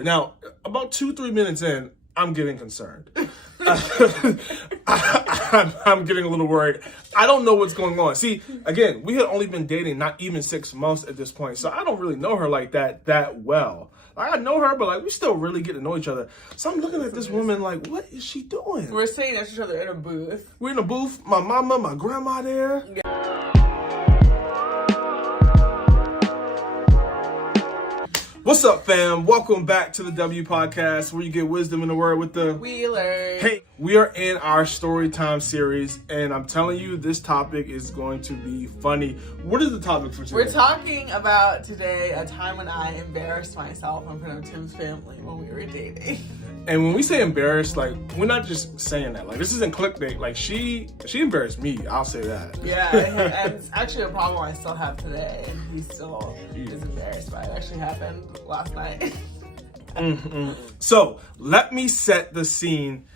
Now, about 2-3 minutes in, I'm getting concerned. I'm getting a little worried. I don't know what's going on. See, again, we had only been dating not even 6 months at this point, so I don't really know her like that well. Like, I know her, but like we still really get to know each other. So I'm looking at this woman like, what is she doing? We're sitting next to each other in a booth. We're in a booth. My mama, my grandma there. Yeah. What's up, fam? Welcome back to the W Podcast, where you get wisdom in the word with the Wheeler. Hey, we are in our story time series, and I'm telling you, this topic is going to be funny. What is the topic for today? We're talking about today a time when I embarrassed myself in front of Tim's family when we were dating. And when we say embarrassed, like, we're not just saying that. Like, this isn't clickbait. Like, she embarrassed me. I'll say that. Yeah, and it's actually a problem I still have today, and he still is embarrassed by it. It actually happened last night. So, let me set the scene,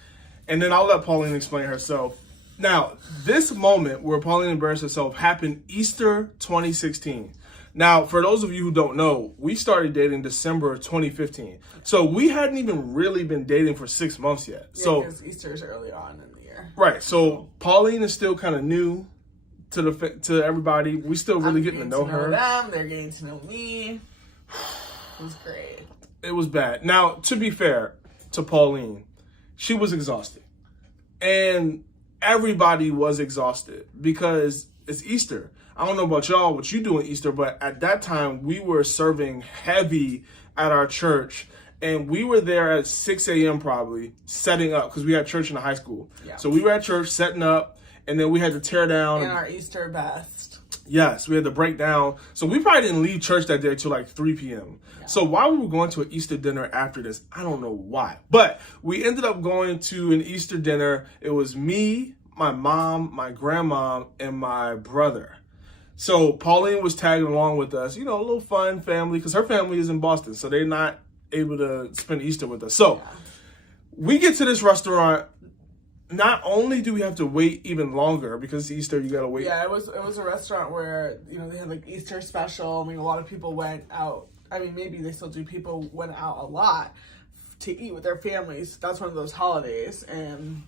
and then I'll let Pauline explain herself. Now, this moment where Pauline embarrassed herself happened Easter 2016. Now, for those of you who don't know, we started dating December 2015. So we hadn't even really been dating for 6 months yet. Yeah, so because Easter's early on in the year. Right. So Pauline is still kind of new to everybody. We still really getting to know her. They're getting to know me. It was great. It was bad. Now, to be fair to Pauline, she was exhausted. And everybody was exhausted because it's Easter. I don't know about y'all, what you do on Easter, but at that time, we were serving heavy at our church. And we were there at 6 a.m. probably, setting up, because we had church in the high school. Yeah. So we were at church setting up, and then we had to tear down. In our Easter best. Yes, we had to break down. So we probably didn't leave church that day till like 3 p.m. Yeah. So while we were going to an Easter dinner after this, I don't know why. But we ended up going to an Easter dinner. It was me, my mom, my grandma, and my brother. So Pauline was tagging along with us, a little fun family, because her family is in Boston, so they're not able to spend Easter with us. So we get to this restaurant. Not only do we have to wait even longer, because Easter, you gotta wait. Yeah, it was a restaurant where, they had like Easter special. I mean, a lot of people went out. I mean, maybe they still do. People went out a lot to eat with their families. That's one of those holidays, and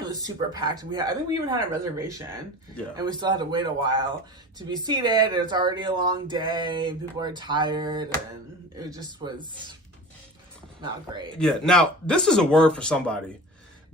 it was super packed. I think we even had a reservation. Yeah. And we still had to wait a while to be seated. And it's already a long day, and people are tired, and it just was not great. Yeah. Now, this is a word for somebody,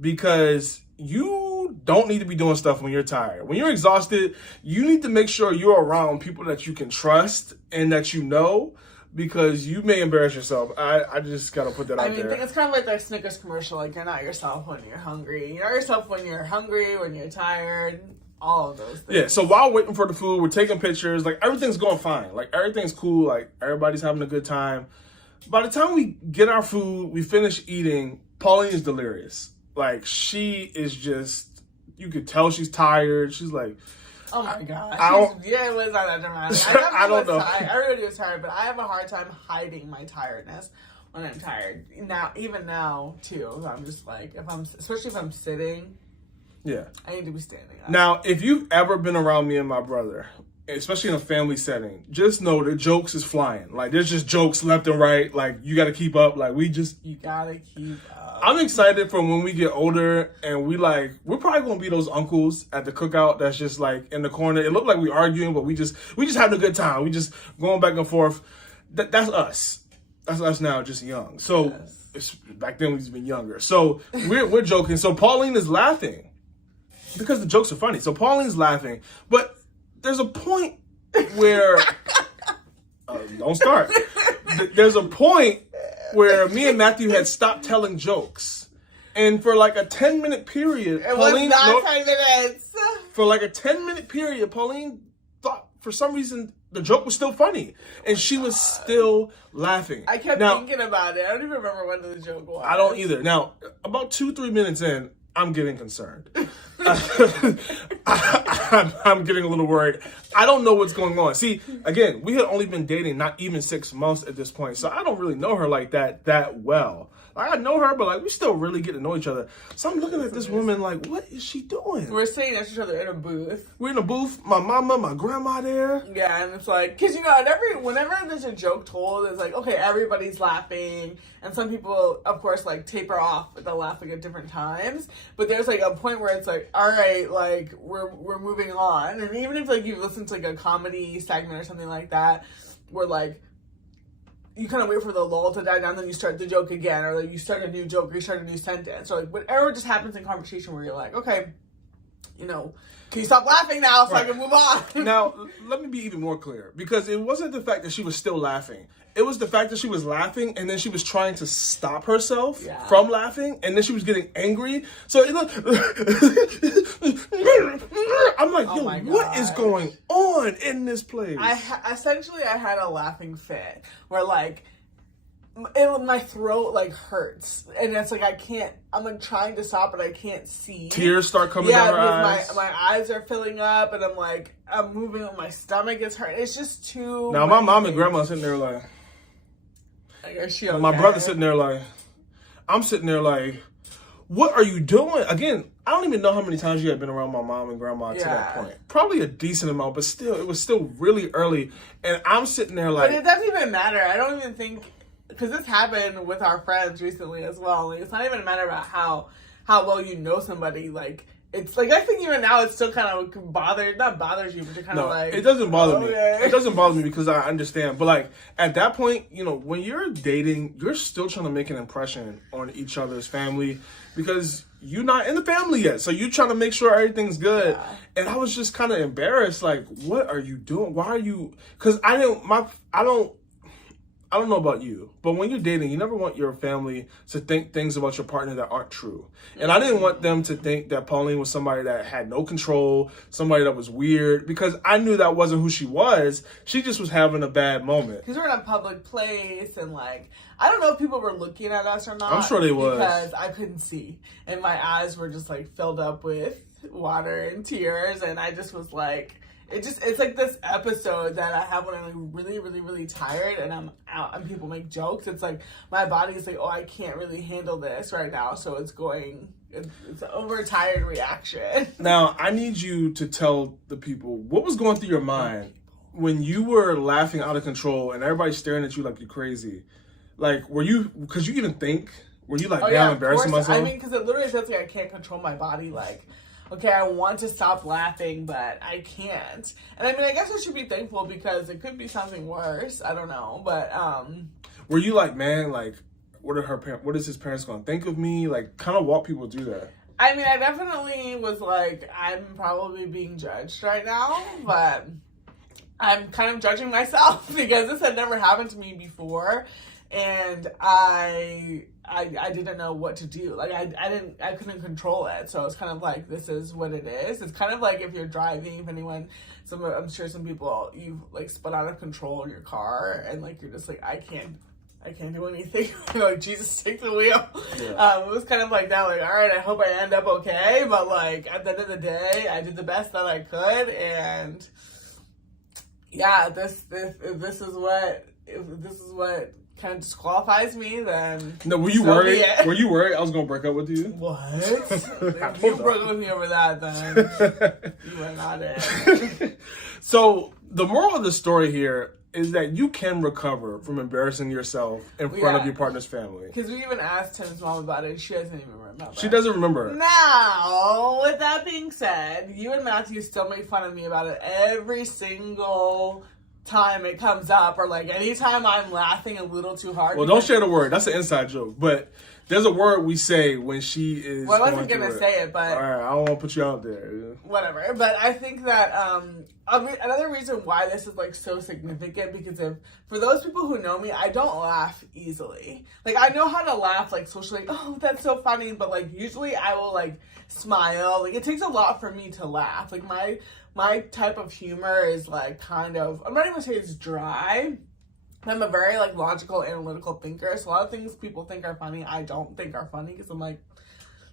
because you don't need to be doing stuff when you're tired. When you're exhausted, you need to make sure you're around people that you can trust and that you know, because you may embarrass yourself. I just gotta put that out there. It's kind of like that Snickers commercial, like, you're not yourself when you're hungry. You're not yourself when you're hungry, when you're tired, all of those things. Yeah, so while waiting for the food, we're taking pictures. Like, everything's going fine. Like, everything's cool. Like, everybody's having a good time. By the time we get our food, we finish eating, Pauline is delirious. Like, she is just, you could tell she's tired. She's like, oh my gosh. It was not that dramatic. I don't know. Everybody was tired, but I have a hard time hiding my tiredness when I'm tired. Even now, too. I'm just like, especially if I'm sitting, yeah, I need to be standing up. Now, if you've ever been around me and my brother, especially in a family setting, just know the jokes is flying. Like, there's just jokes left and right. Like, you got to keep up. Like, you got to keep up. I'm excited for when we get older and we're probably going to be those uncles at the cookout that's just like in the corner. It looked like we arguing, but we just having a good time. We just going back and forth. That's us. That's us now, just young. So back then we've been younger. So we're joking. So Pauline is laughing because the jokes are funny. So Pauline's laughing, but there's a point where don't start. There's a point where me and Matthew had stopped telling jokes. And for like a 10-minute period, Pauline... 10 minutes. For like a 10-minute period, Pauline thought for some reason the joke was still funny. And she was still laughing. I kept thinking about it. I don't even remember when the joke was. I don't either. Now, about 2-3 minutes in, I'm getting concerned. I'm getting a little worried. I don't know what's going on. See, again, we had only been dating not even 6 months at this point, so I don't really know her like that well. Like, I know her, but like we still really get to know each other. So I'm looking at this woman like, what is she doing? We're sitting next to each other in a booth. We're in a booth. My mama, my grandma there. Yeah, and it's like, because you know, whenever there's a joke told, it's like, okay, everybody's laughing, and some people, of course, like taper off with the laughing at different times. But there's like a point where it's like, all right, like we're moving on, and even if like you listen to like a comedy segment or something like that, where like you kind of wait for the lull to die down, then you start the joke again, or like you start a new joke, or you start a new sentence, or like whatever just happens in conversation where you're like, okay, you know, can you stop laughing now so I can move on? Now, let me be even more clear, because it wasn't the fact that she was still laughing. It was the fact that she was laughing, and then she was trying to stop herself from laughing, and then she was getting angry. So it looked, I'm like, yo, what is going on in this place? Essentially, I had a laughing fit where like my throat like hurts, and it's like I'm like trying to stop, but I can't see. Tears start coming down her eyes. My eyes are filling up, and I'm moving, my stomach is hurting. It's just too. Now my mom and grandma sitting there like. Is she okay? My brother sitting there like, I'm sitting there like, what are you doing? Again, I don't even know how many times you had been around my mom and grandma to that point. Probably a decent amount, but still, it was still really early. And I'm sitting there like. But it doesn't even matter. I don't even think, because this happened with our friends recently as well. Like, it's not even a matter about how well you know somebody. Like, it's like, I think even now it still kind of not bothers you, but you're kind of like. It doesn't bother me. It doesn't bother me because I understand. But like, at that point, you know, when you're dating, you're still trying to make an impression on each other's family because you're not in the family yet. So you're trying to make sure everything's good. Yeah. And I was just kind of embarrassed. Like, what are you doing? Why are you? Because I don't know about you, but when you're dating, you never want your family to think things about your partner that aren't true. And I didn't want them to think that Pauline was somebody that had no control, somebody that was weird, because I knew that wasn't who she was. She just was having a bad moment. Because we're in a public place, and like, I don't know if people were looking at us or not. I'm sure they was. Because I couldn't see. And my eyes were just like filled up with water and tears, and I just was like, it's like this episode that I have when I'm like really, really, really tired and I'm out and people make jokes. It's like my body is like, oh, I can't really handle this right now. So it's an overtired reaction. Now, I need you to tell the people what was going through your mind when you were laughing out of control and everybody's staring at you like you're crazy. Like, were you like, I'm embarrassing myself? I mean, because it literally says like I can't control my body. Like, okay, I want to stop laughing, but I can't. And I mean, I guess I should be thankful because it could be something worse. I don't know, but were you like, man, like, what is his parents going to think of me? Like, kind of walk people through that. I mean, I definitely was like, I'm probably being judged right now, but I'm kind of judging myself because this had never happened to me before, and I didn't know what to do. Like, I couldn't control it. So it's kind of like, this is what it is. It's kind of like if you're driving, I'm sure some people, you've like spun out of control in your car and like, you're just like, I can't do anything. Like, Jesus, take the wheel. Yeah. It was kind of like that. Like, all right, I hope I end up okay. But like, at the end of the day, I did the best that I could. And yeah, this is what kind of disqualifies me, then. No, were you worried? Were you worried I was gonna break up with you? What? If you broke up with me over that, then you are not it. So the moral of the story here is that you can recover from embarrassing yourself in front of your partner's family. Because we even asked Tim's mom about it, and she doesn't even remember. She doesn't remember. Now, with that being said, you and Matthew still make fun of me about it every single time it comes up, or like anytime I'm laughing a little too hard. Well, don't share the word. That's an inside joke. But there's a word we say when she is. Well, I wasn't gonna say it, but all right, I don't want to put you out there. Yeah. Whatever. But I think that another reason why this is like so significant, because for those people who know me, I don't laugh easily. Like, I know how to laugh like socially. Like, oh, that's so funny. But like, usually I will like smile. Like, it takes a lot for me to laugh. Like, my type of humor is like kind of, I'm not even gonna say it's dry. I'm a very like logical, analytical thinker. So a lot of things people think are funny, I don't think are funny, because I'm like,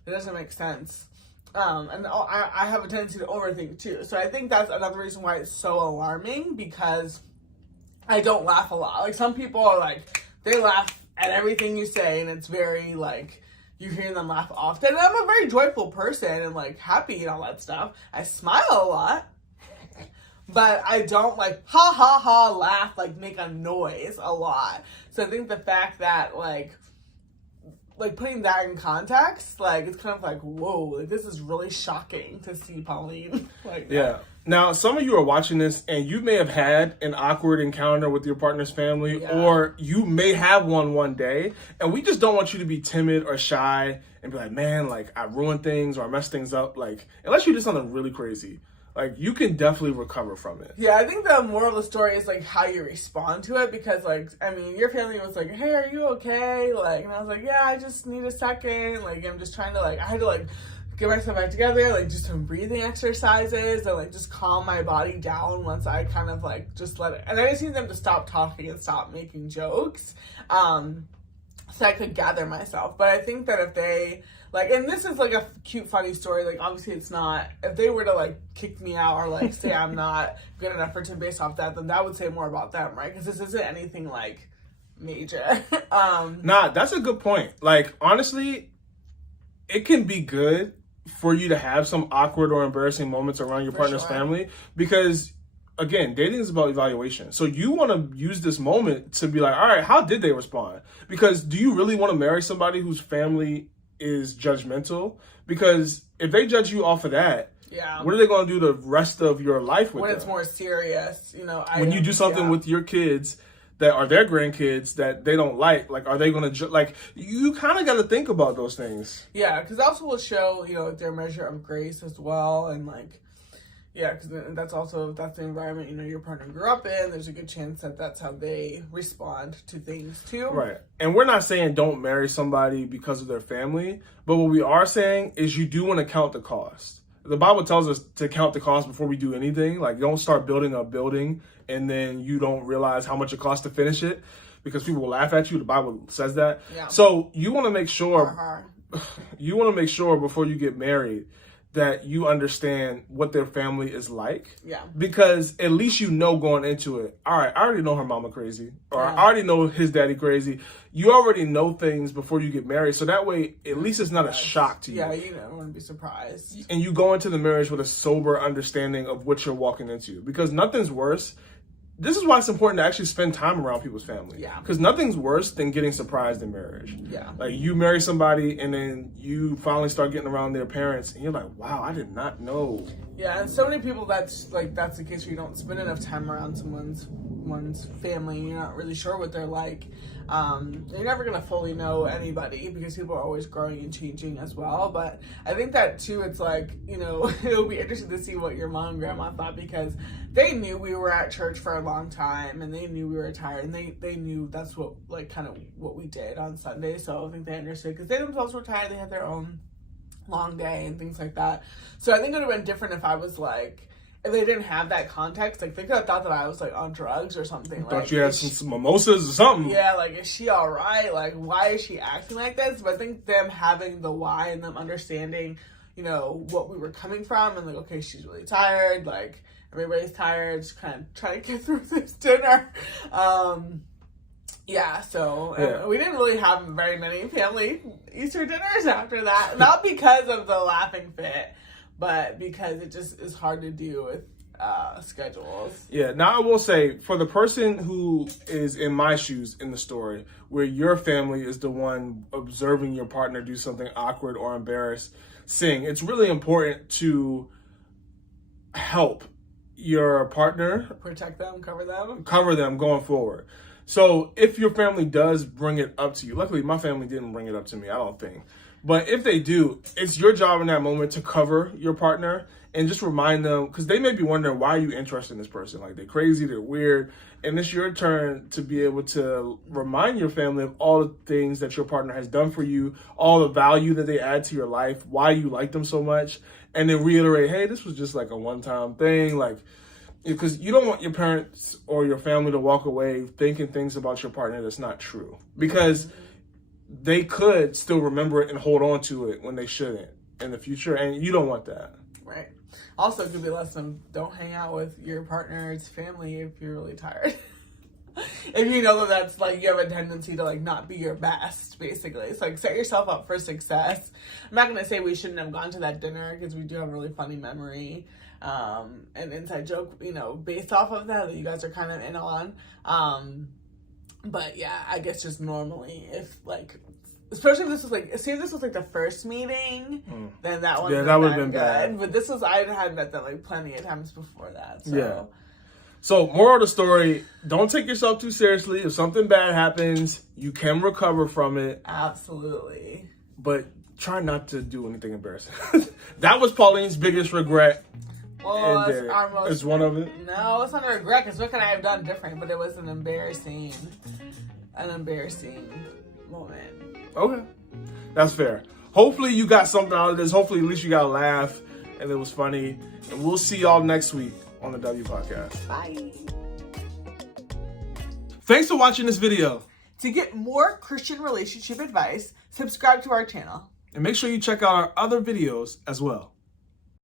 it doesn't make sense. And I have a tendency to overthink too. So I think that's another reason why it's so alarming, because I don't laugh a lot. Like, some people are like, they laugh at everything you say, and it's very like you hear them laugh often. And I'm a very joyful person and like happy and all that stuff. I smile a lot, but I don't like ha ha ha laugh, like make a noise a lot. So I think the fact that like putting that in context, like it's kind of like, whoa, like this is really shocking to see Pauline. Like yeah. Now, some of you are watching this and you may have had an awkward encounter with your partner's family, or you may have one day, and we just don't want you to be timid or shy and be like, man, like I ruined things or I messed things up. Like, unless you did something really crazy, like you can definitely recover from it. Yeah, I think the moral of the story is like how you respond to it, because like, I mean, your family was like, hey, are you okay? Like, and I was like, yeah, I just need a second. Like, I'm just trying to like, I had to like get myself back together, like just some breathing exercises and like just calm my body down once I kind of like just let it. And I just need them to stop talking and stop making jokes, so I could gather myself. But I think that if they like, and this is like a cute, funny story. Like, obviously it's not, if they were to like kick me out or like say I'm not good enough for Tim based off that, then that would say more about them, right? Because this isn't anything like major. Nah, that's a good point. Like, honestly, it can be good for you to have some awkward or embarrassing moments around your partner's family, because again, dating is about evaluation. So you want to use this moment to be like, all right, how did they respond? Because do you really want to marry somebody whose family is judgmental? Because if they judge you off of that, what are they going to do the rest of your life with when them? It's more serious, you know. When you do something with your kids that are their grandkids that they don't like are they going to like, you kind of got to think about those things. Yeah, because also will show, you know, their measure of grace as well. And like, yeah, because that's also, if that's the environment, you know, your partner grew up in, there's a good chance that that's how they respond to things too. Right. And we're not saying don't marry somebody because of their family, but what we are saying is you do want to count the cost. The Bible tells us to count the cost before we do anything. Like, don't start building a building and then you don't realize how much it costs to finish it, because people will laugh at you. The Bible says that. Yeah. So you want to make sure, before you get married that you understand what their family is like. Yeah. Because at least you know going into it, all right, I already know her mama crazy, or I already know his daddy crazy. You already know things before you get married. So that way, at least it's not a shock to you. Yeah, you don't want to be surprised. And you go into the marriage with a sober understanding of what you're walking into. Because nothing's worse. This is why it's important to actually spend time around people's family. Yeah. Because nothing's worse than getting surprised in marriage. Yeah. Like, you marry somebody and then you finally start getting around their parents and you're like, wow, I did not know. Yeah, and so many people that's the case where you don't spend enough time around someone's family and you're not really sure what they're like. You're never gonna fully know anybody because people are always growing and changing as well. But I think that too, it's like, you know, it'll be interesting to see what your mom and grandma thought, because they knew we were at church for a long time and they knew we were tired, and they knew that's what, like, kind of what we did on Sunday. So I think they understood because they themselves were tired. They had their own long day and things like that. So I think it would have been different if I was like, if they didn't have that context. Like, they could have thought that I was like on drugs or something. Thought like, you had some mimosas or something. Yeah, like, is she all right? Like, why is she acting like this? But I think them having the why and them understanding, you know, what we were coming from, and like, okay, she's really tired. Like, everybody's tired. Just kind of trying to get through this dinner. Yeah, so we didn't really have very many family Easter dinners after that. Not because of the laughing fit, but because it just is hard to do with schedules. Yeah, now I will say, for the person who is in my shoes in the story, where your family is the one observing your partner do something awkward or embarrassing, it's really important to help your partner. Protect them, cover them going forward. So if your family does bring it up to you, luckily my family didn't bring it up to me, I don't think. But if they do, it's your job in that moment to cover your partner and just remind them, because they may be wondering, why are you interested in this person? Like, they're crazy, they're weird. And it's your turn to be able to remind your family of all the things that your partner has done for you, all the value that they add to your life, why you like them so much, and then reiterate, hey, this was just like a one-time thing. Like, because you don't want your parents or your family to walk away thinking things about your partner that's not true. Because they could still remember it and hold on to it when they shouldn't in the future, and you don't want that. Right. Also, it could be a lesson: don't hang out with your partner's family if you're really tired. If you know that that's like you have a tendency to like not be your best, basically. It's like set yourself up for success. I'm not gonna say we shouldn't have gone to that dinner because we do have a really funny memory, an inside joke, you know, based off of that you guys are kind of in on. But yeah, I guess just normally if like, especially if this was like, say if this was like the first meeting, then that one that would have been bad. But this was, I had met that like plenty of times before that. So. Yeah. So, moral of the story, don't take yourself too seriously. If something bad happens, you can recover from it. Absolutely. But try not to do anything embarrassing. That was Pauline's biggest regret. Well, it's one of it. No, it's not a regret, because what could I have done different? But it was an embarrassing moment. Okay. That's fair. Hopefully you got something out of this. Hopefully at least you got a laugh and it was funny. And we'll see y'all next week on the W Podcast. Bye. Thanks for watching this video. To get more Christian relationship advice, subscribe to our channel. And make sure you check out our other videos as well.